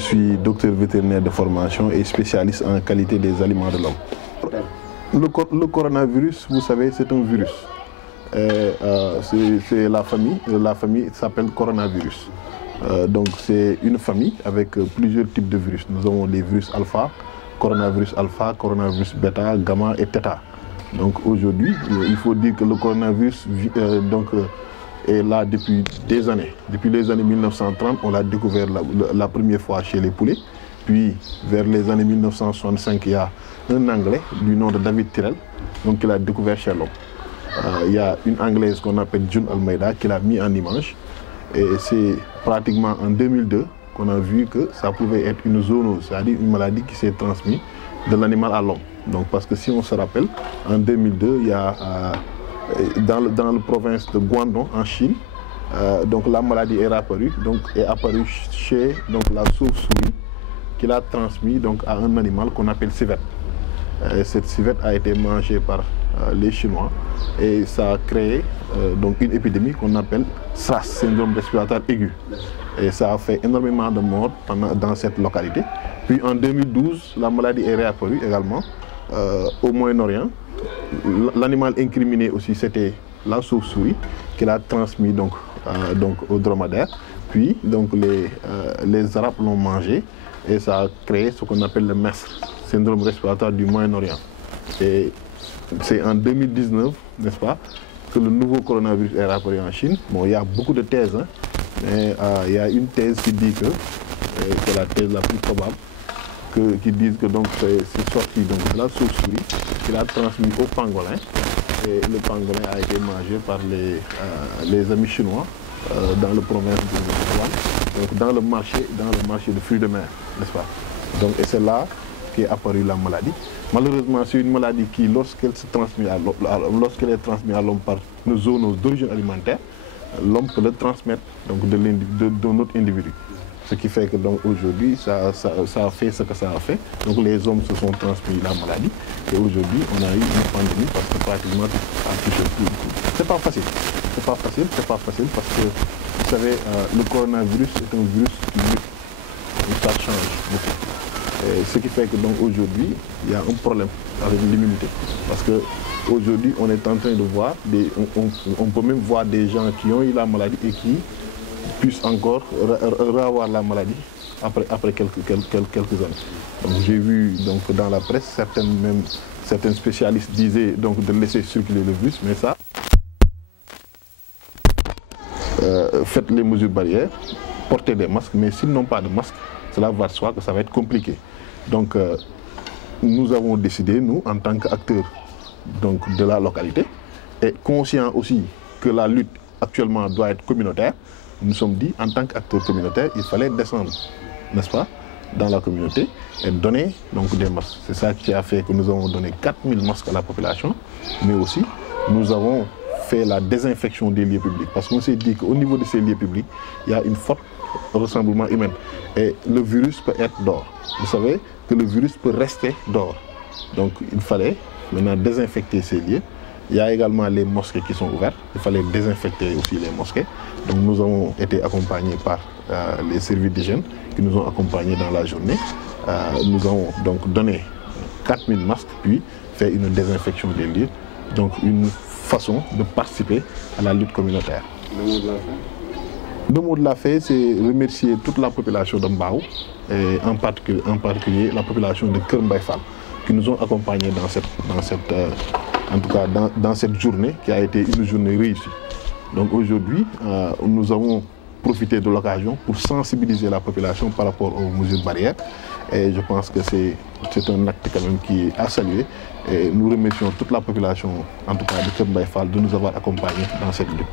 suis docteur vétérinaire de formation et spécialiste en qualité des aliments de l'homme. Le coronavirus, vous savez, c'est un virus. C'est la famille s'appelle coronavirus. Donc c'est une famille avec plusieurs types de virus. Nous avons les virus alpha, coronavirus bêta, gamma et theta. Donc aujourd'hui, il faut dire que le coronavirus est là depuis des années. Depuis les années 1930, on l'a découvert la première fois chez les poulets. Puis vers les années 1965, il y a un Anglais du nom de David Tyrrell qui l'a découvert chez l'homme. Il y a une Anglaise qu'on appelle June Almeida qui l'a mis en image. Et c'est pratiquement en 2002 qu'on a vu que ça pouvait être une zoonose, c'est-à-dire une maladie qui s'est transmise de l'animal à l'homme. Donc parce que si on se rappelle, en 2002, il y a dans la province de Guangdong en Chine, la maladie est apparue chez la chauve-souris qui l'a transmis à un animal qu'on appelle civette. Cette civette a été mangée par les Chinois et ça a créé une épidémie qu'on appelle SRAS, syndrome respiratoire aigu. Et ça a fait énormément de morts dans cette localité. Puis en 2012, la maladie est réapparue également au Moyen-Orient. L'animal incriminé aussi, c'était la chauve-souris qui l'a transmis au dromadaire. Puis les Arabes l'ont mangé et ça a créé ce qu'on appelle le MERS, syndrome respiratoire du Moyen-Orient. Et c'est en 2019, n'est-ce pas, que le nouveau coronavirus est apparu en Chine. Bon, il y a beaucoup de thèses, mais il y a une thèse qui dit que, c'est la thèse la plus probable, qui dit que c'est sorti de la chauve-souris qui l'a transmis au pangolin. Et le pangolin a été mangé par les amis chinois dans le province de Wuhan, dans le marché de fruits de mer, n'est-ce pas. Et c'est là qu'est apparue la maladie. Malheureusement, c'est une maladie qui, lorsqu'elle est transmise à l'homme par une zoonose d'origine alimentaire, l'homme peut le transmettre de notre individu. Ce qui fait que aujourd'hui, ça a fait ce que ça a fait. Donc les hommes se sont transmis la maladie. Et aujourd'hui, on a eu une pandémie parce que pratiquement tout a touché tout. C'est pas facile. C'est pas facile parce que, vous savez, le coronavirus est un virus qui mute. Donc ça change beaucoup. Et ce qui fait que aujourd'hui, il y a un problème avec l'immunité. Parce qu'aujourd'hui, on est en train de voir, on peut même voir des gens qui ont eu la maladie et qui puissent encore avoir la maladie après quelques années. Donc j'ai vu dans la presse, certains spécialistes disaient de laisser circuler le virus, mais ça, faites les mesures barrières, portez des masques, mais s'ils n'ont pas de masque, cela va de soi que ça va être compliqué. Donc nous avons décidé, nous, en tant qu'acteurs de la localité, et conscients aussi que la lutte actuellement doit être communautaire, nous nous sommes dit, en tant qu'acteurs communautaires, il fallait descendre, n'est-ce pas, dans la communauté et donner des masques. C'est ça qui a fait que nous avons donné 4000 masques à la population, mais aussi nous avons fait la désinfection des lieux publics. Parce qu'on s'est dit qu'au niveau de ces lieux publics, il y a une forte ressemblement humain. Et le virus peut être dehors. Vous savez que le virus peut rester dehors. Donc il fallait maintenant désinfecter ces lieux. Il y a également les mosquées qui sont ouvertes. Il fallait désinfecter aussi les mosquées. Donc nous avons été accompagnés par les services d'hygiène qui nous ont accompagnés dans la journée. Nous avons donné 4000 masques, puis fait une désinfection des lieux. Donc une façon de participer à la lutte communautaire. Le mot de la fin, c'est remercier toute la population de Mbao, et en particulier la population de Kër Mbaye Fall, qui nous ont accompagnés dans cette journée qui a été une journée réussie. Donc aujourd'hui, nous avons profité de l'occasion pour sensibiliser la population par rapport aux mesures barrières. Et je pense que c'est un acte quand même qui est à saluer. Et nous remercions toute la population, en tout cas de Kër Mbaye Fall, de nous avoir accompagnés dans cette lutte.